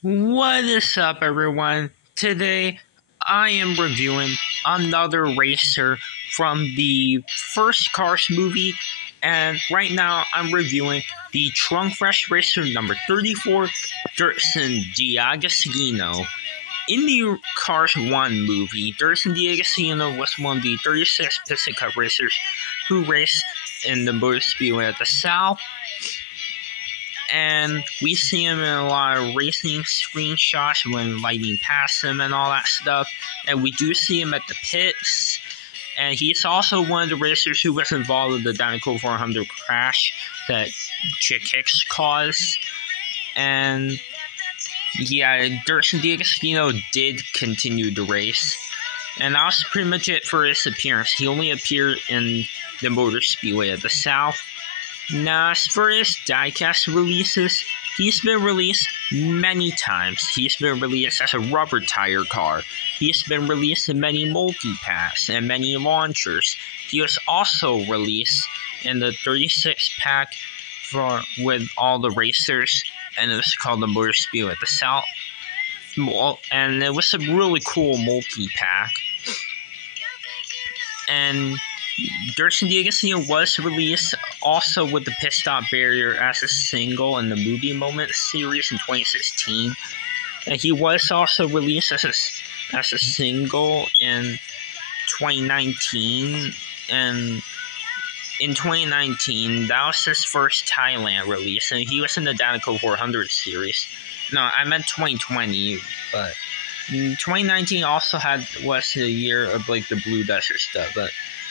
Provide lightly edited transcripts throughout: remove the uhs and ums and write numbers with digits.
What is up, everyone? Today I am reviewing another racer from the first Cars movie, and right now I'm reviewing the Trunk Fresh Racer number 34, Dirkson D'Agostino. In the Cars 1 movie, Dirkson D'Agostino was one of the 36 Piston Cup racers who raced in the Motor Speedway at the South. And we see him in a lot of racing screenshots when lighting past him and all that stuff. And we do see him at the pits. And he's also one of the racers who was involved in the Dinoco 400 crash that Chick Hicks caused. And yeah, Dirkson D'Agostino did continue to race. And that was pretty much it for his appearance. He only appeared in the Motor Speedway of the South. Now, as for his diecast releases, he's been released many times. He's been released as a rubber tire car. He's been released in many multi-packs and many launchers. He was also released in the 36-pack with all the racers, and it was called the Motor Speedway at the South. And it was a really cool multi-pack. And Dirkson D'Agostino was released also with the Pit Stop Barrier as a single in the Movie Moment series in 2016. And he was also released as a single in 2019. And in 2019, that was his first Thailand release, and he was in the Dinoco 400 series. No, I meant 2020, but 2019 also was the year of like the Blue Desert stuff, but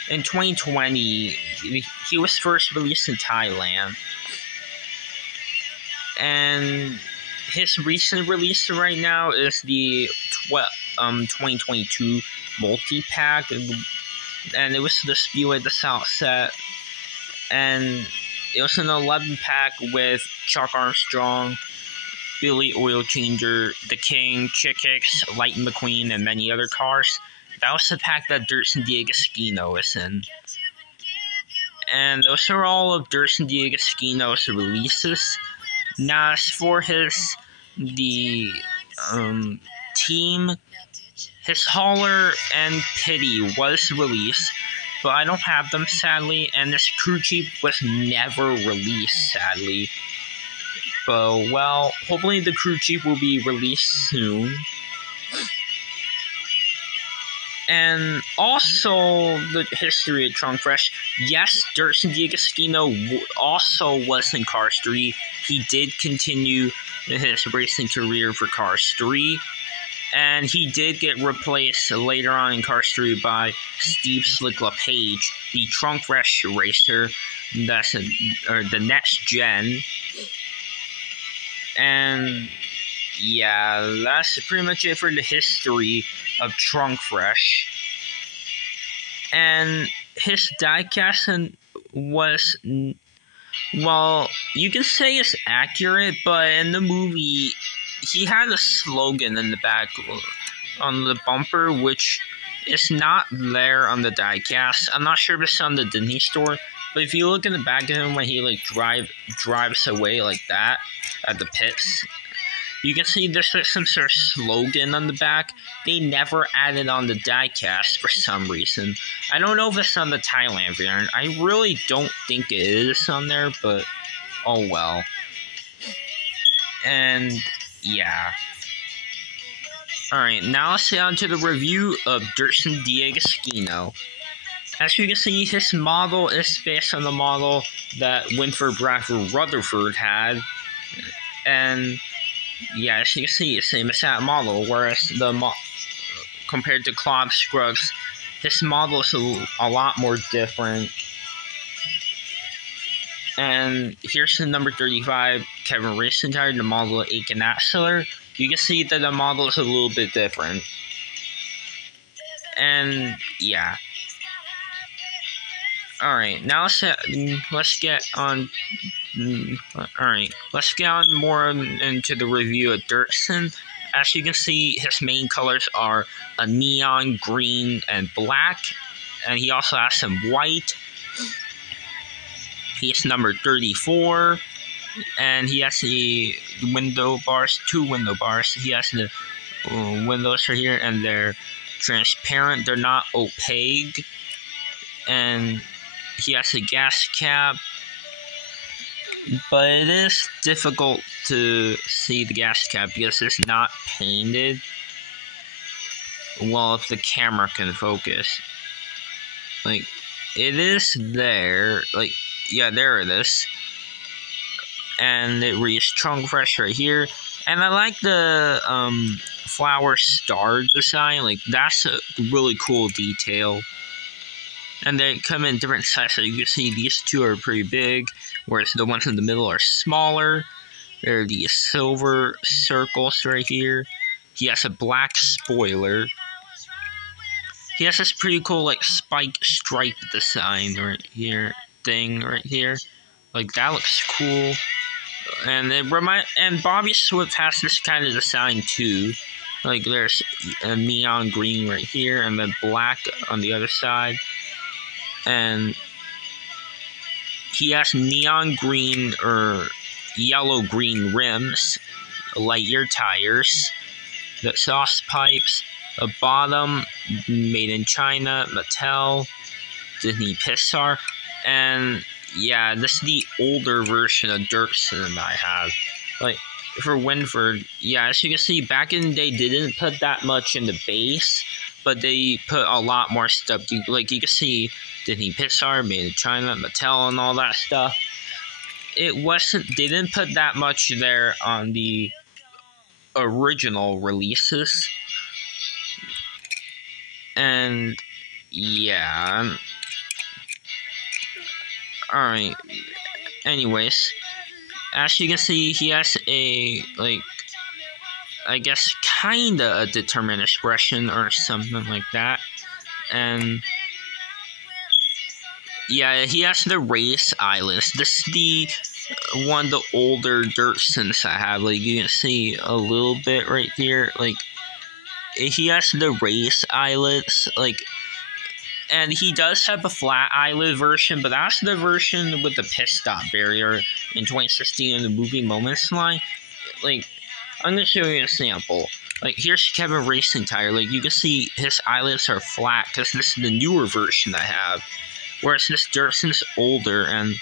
in 2020, he was first released in Thailand. And his recent release right now is the 2022 multi-pack. And it was the Speedway the South set. And it was an 11-pack with Chuck Armstrong, Billy Oil Changer, The King, Chick Hicks, Lightning McQueen, and many other cars. That was the pack that Dirkson D'Agostino is in. And those are all of Dirkson D'Agostino's releases. Now, as for the team, his hauler and pity was released, but I don't have them, sadly, and this crew chief was never released, sadly. But, well, hopefully the crew chief will be released soon. And also, the history of Trunk Fresh. Yes, Dirkson D'Agostino also was in Cars 3. He did continue his racing career for Cars 3. And he did get replaced later on in Cars 3 by Steve Slick LePage, the Trunk Fresh racer. That's the next gen. And yeah, that's pretty much it for the history of Trunk Fresh. And his diecast was, well, you can say it's accurate, but in the movie, he had a slogan in the back on the bumper, which is not there on the diecast. I'm not sure if it's on the Disney store, but if you look in the back of him when he like drives away like that at the pits, you can see there's some sort of slogan on the back. They never added on the diecast for some reason. I don't know if it's on the Thailand variant. I really don't think it is on there, but oh well. And yeah. Alright, now let's get on to the review of Dirkson D'Agostino. As you can see, his model is based on the model that Winford Bradford Rutherford had. And yeah, as you can see, it's the same as that model, whereas compared to Claude Scruggs, his model is a lot more different. And here's the number 35 Kevin Racing tire, the model of Aiken Axler. You can see that the model is a little bit different. And yeah. Alright, now let's get on. Alright, let's get on more into the review of Dirkson. As you can see, his main colors are a neon green and black, and he also has some white. He's number 34, and he has the window bars, 2 window bars. He has the windows right here, and they're transparent. They're not opaque. And he has a gas cap, but it is difficult to see the gas cap because it's not painted. Well, if the camera can focus, like, it is there, like, yeah, there it is, and it reads trunk fresh right here. And I like the flower star design, like, that's a really cool detail. And they come in different sizes, so you can see these 2 are pretty big, whereas the ones in the middle are smaller. There are these silver circles right here. He has a black spoiler. He has this pretty cool, like, spike stripe design right here, like, that looks cool. And and Bobby Swift has this kind of design too. Like, there's a neon green right here, and then black on the other side. And he has neon green or yellow green rims, Lightyear tires, the exhaust pipes, the bottom made in China, Mattel, Disney Pixar, and yeah, this is the older version of Dirkson I have. Like, for Winford, yeah, as you can see, back in the day, they didn't put that much in the base, but they put a lot more stuff. Like, you can see Disney Pixar, made in China, Mattel, and all that stuff. They didn't put that much there on the original releases. And yeah, alright, anyways, as you can see, he has a, like, I guess kinda a determined expression or something like that. And yeah, he has the race eyelids. This is the one of the older Dirksons I have. Like, you can see a little bit right here. Like, he has the race eyelids. Like, and he does have a flat eyelid version, but that's the version with the pit stop barrier in 2016 in the movie Moments line. Like, I'm gonna show you an example. Like, here's Kevin Racing Tire. Like, you can see his eyelids are flat because this is the newer version I have. Whereas this Dirkson's older, and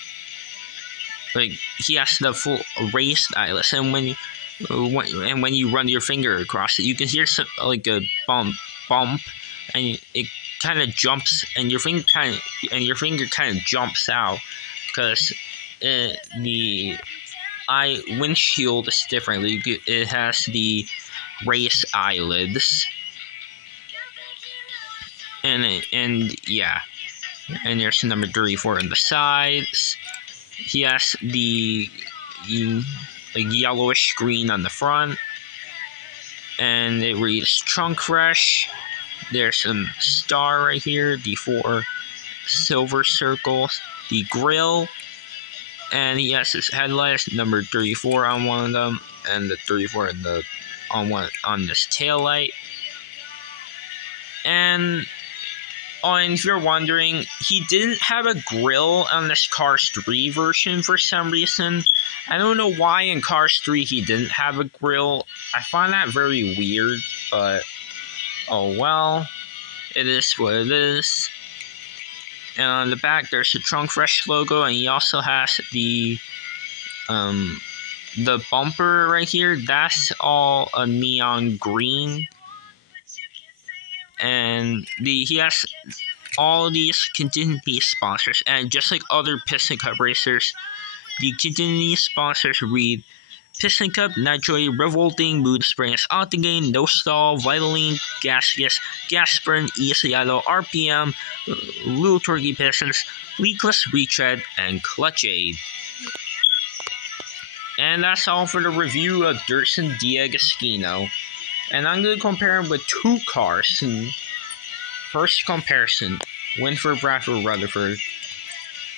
like, he has the full raised eyelids. And when you run your finger across it, you can hear some, like, a bump, and it kind of jumps, and your finger kind of jumps out because the windshield is different. It has the raised eyelids, and yeah. And there's number 34 on the sides. He has the like, yellowish green on the front, and it reads trunk fresh. There's some star right here, the 4 silver circles, the grill, and he has his headlights, number 34 on one of them, and the 34 on this tail light. And if you're wondering, he didn't have a grill on this Cars 3 version for some reason. I don't know why in Cars 3 he didn't have a grill. I find that very weird, but oh well. It is what it is. And on the back, there's the Trunk Fresh logo, and he also has the bumper right here. That's all a neon green. And he has all these contingency sponsors, and just like other Piston Cup racers, the contingency sponsors read Piston Cup, Naturally, Revolting, Mood Springs, Octagain, No Stall, Vitaline, Gaseous, Gas Burn, Easy Idle, RPM, Little Turkey Pistons, Leakless Retread, and Clutch Aid. And that's all for the review of Dirkson D'Agostino. And I'm going to compare him with 2 cars. First comparison, Winford, Bradford, Rutherford.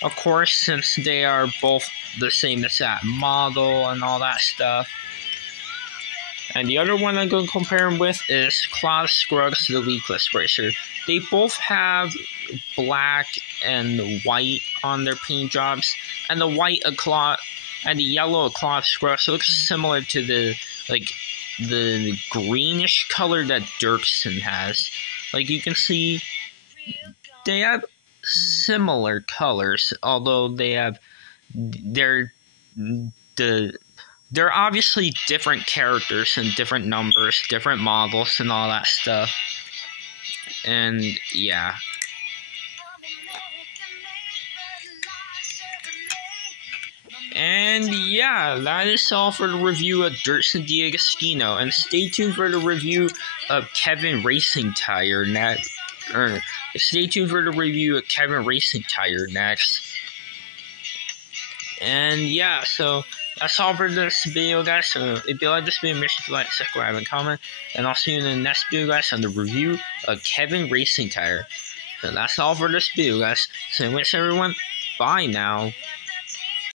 Of course, since they are both the same exact model and all that stuff. And the other one I'm going to compare him with is Claude Scruggs, the Leakless Racer. They both have black and white on their paint jobs. And the white of Claude and the yellow cloth scrubs looks similar to the greenish color that Dirkson has. Like you can see, they have similar colors, although they're obviously different characters and different numbers, different models, and all that stuff. And yeah. And yeah, that is all for the review of Dirkson D'Agostino. And stay tuned for the review of Kevin Racing Tire next. Stay tuned for the review of Kevin Racing Tire next. And yeah, so that's all for this video, guys. So if you like this video, make sure to like, subscribe, and comment. And I'll see you in the next video, guys, on the review of Kevin Racing Tire. So that's all for this video, guys. So wish everyone, bye now.